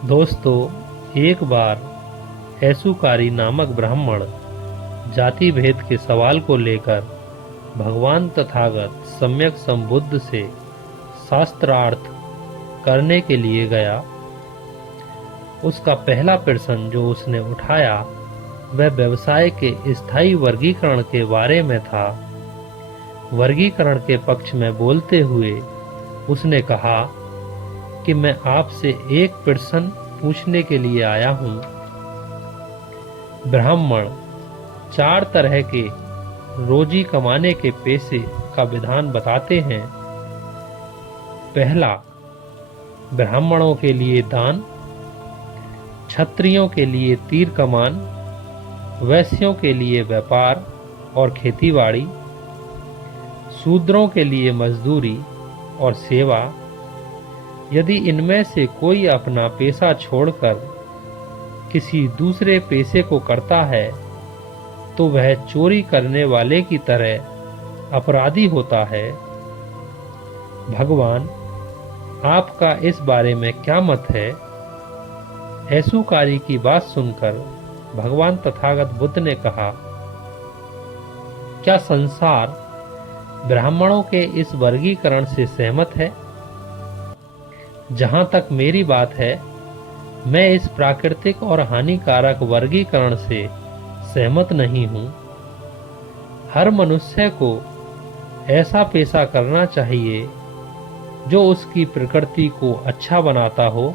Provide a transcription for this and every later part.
दोस्तों, एक बार ऐसुकारी नामक ब्राह्मण जाति भेद के सवाल को लेकर भगवान तथागत सम्यक संबुद्ध से शास्त्रार्थ करने के लिए गया। उसका पहला प्रश्न जो उसने उठाया वह व्यवसाय के स्थायी वर्गीकरण के बारे में था। वर्गीकरण के पक्ष में बोलते हुए उसने कहा कि मैं आपसे एक प्रश्न पूछने के लिए आया हूं। ब्राह्मण 4 तरह के रोजी कमाने के पेशे का विधान बताते हैं। पहला, ब्राह्मणों के लिए दान, क्षत्रियों के लिए तीर कमान, वैश्यों के लिए व्यापार और खेतीबाड़ी, शूद्रों के लिए मजदूरी और सेवा। यदि इनमें से कोई अपना पेशा छोड़कर किसी दूसरे पेशे को करता है तो वह चोरी करने वाले की तरह अपराधी होता है। भगवान, आपका इस बारे में क्या मत है? ऐसुकारी की बात सुनकर भगवान तथागत बुद्ध ने कहा, क्या संसार ब्राह्मणों के इस वर्गीकरण से सहमत है? जहां तक मेरी बात है, मैं इस प्राकृतिक और हानिकारक वर्गीकरण से सहमत नहीं हूं। हर मनुष्य को ऐसा पेशा करना चाहिए जो उसकी प्रकृति को अच्छा बनाता हो,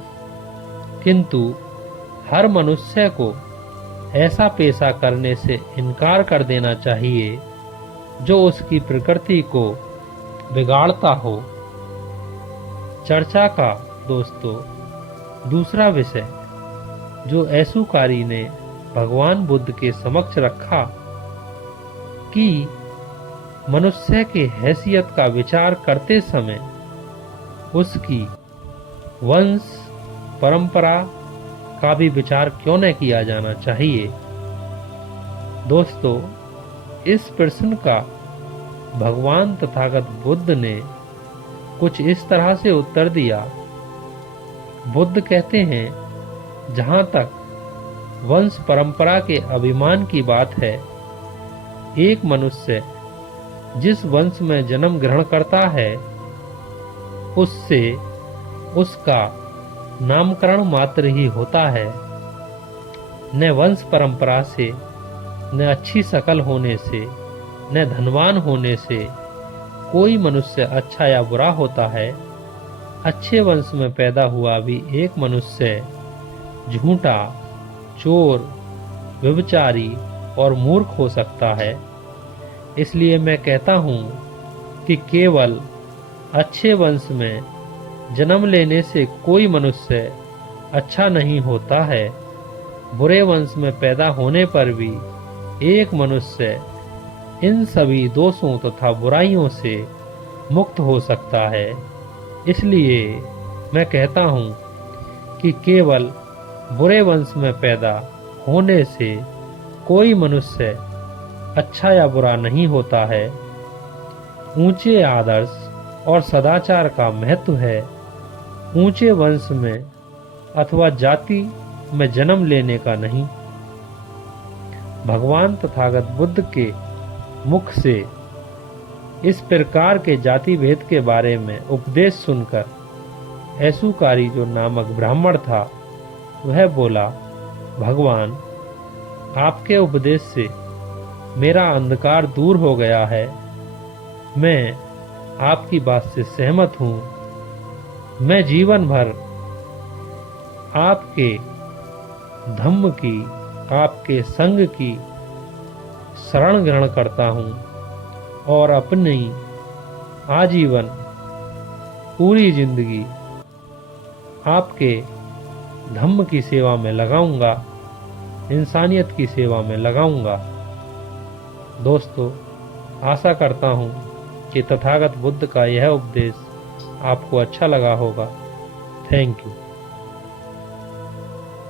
किंतु हर मनुष्य को ऐसा पेशा करने से इनकार कर देना चाहिए जो उसकी प्रकृति को बिगाड़ता हो। चर्चा का दोस्तों दूसरा विषय जो ऐसुकारी ने भगवान बुद्ध के समक्ष रखा कि मनुष्य के हैसियत का विचार करते समय उसकी वंश परंपरा का भी विचार क्यों न किया जाना चाहिए। दोस्तों, इस प्रश्न का भगवान तथागत बुद्ध ने कुछ इस तरह से उत्तर दिया। बुद्ध कहते हैं, जहां तक वंश परंपरा के अभिमान की बात है, एक मनुष्य जिस वंश में जन्म ग्रहण करता है उससे उसका नामकरण मात्र ही होता है। न वंश परंपरा से, न अच्छी शकल होने से, न धनवान होने से कोई मनुष्य अच्छा या बुरा होता है। अच्छे वंश में पैदा हुआ भी एक मनुष्य झूठा, चोर, व्यभिचारी और मूर्ख हो सकता है। इसलिए मैं कहता हूँ कि केवल अच्छे वंश में जन्म लेने से कोई मनुष्य अच्छा नहीं होता है। बुरे वंश में पैदा होने पर भी एक मनुष्य इन सभी दोषों तथा बुराइयों से मुक्त हो सकता है। इसलिए मैं कहता हूँ कि केवल बुरे वंश में पैदा होने से कोई मनुष्य अच्छा या बुरा नहीं होता है। ऊंचे आदर्श और सदाचार का महत्व है ऊंचे वंश में अथवा जाति में जन्म लेने का नहीं। भगवान तथागत बुद्ध के मुख से इस प्रकार के जाति भेद के बारे में उपदेश सुनकर ऐसुकारी जो नामक ब्राह्मण था वह बोला, भगवान, आपके उपदेश से मेरा अंधकार दूर हो गया है। मैं आपकी बात से सहमत हूँ। मैं जीवन भर आपके धम्म की, आपके संग की शरण ग्रहण करता हूँ और अपनी आजीवन पूरी जिंदगी आपके धम्म की सेवा में लगाऊंगा, इंसानियत की सेवा में लगाऊंगा। दोस्तों, आशा करता हूँ कि तथागत बुद्ध का यह उपदेश आपको अच्छा लगा होगा। Thank you.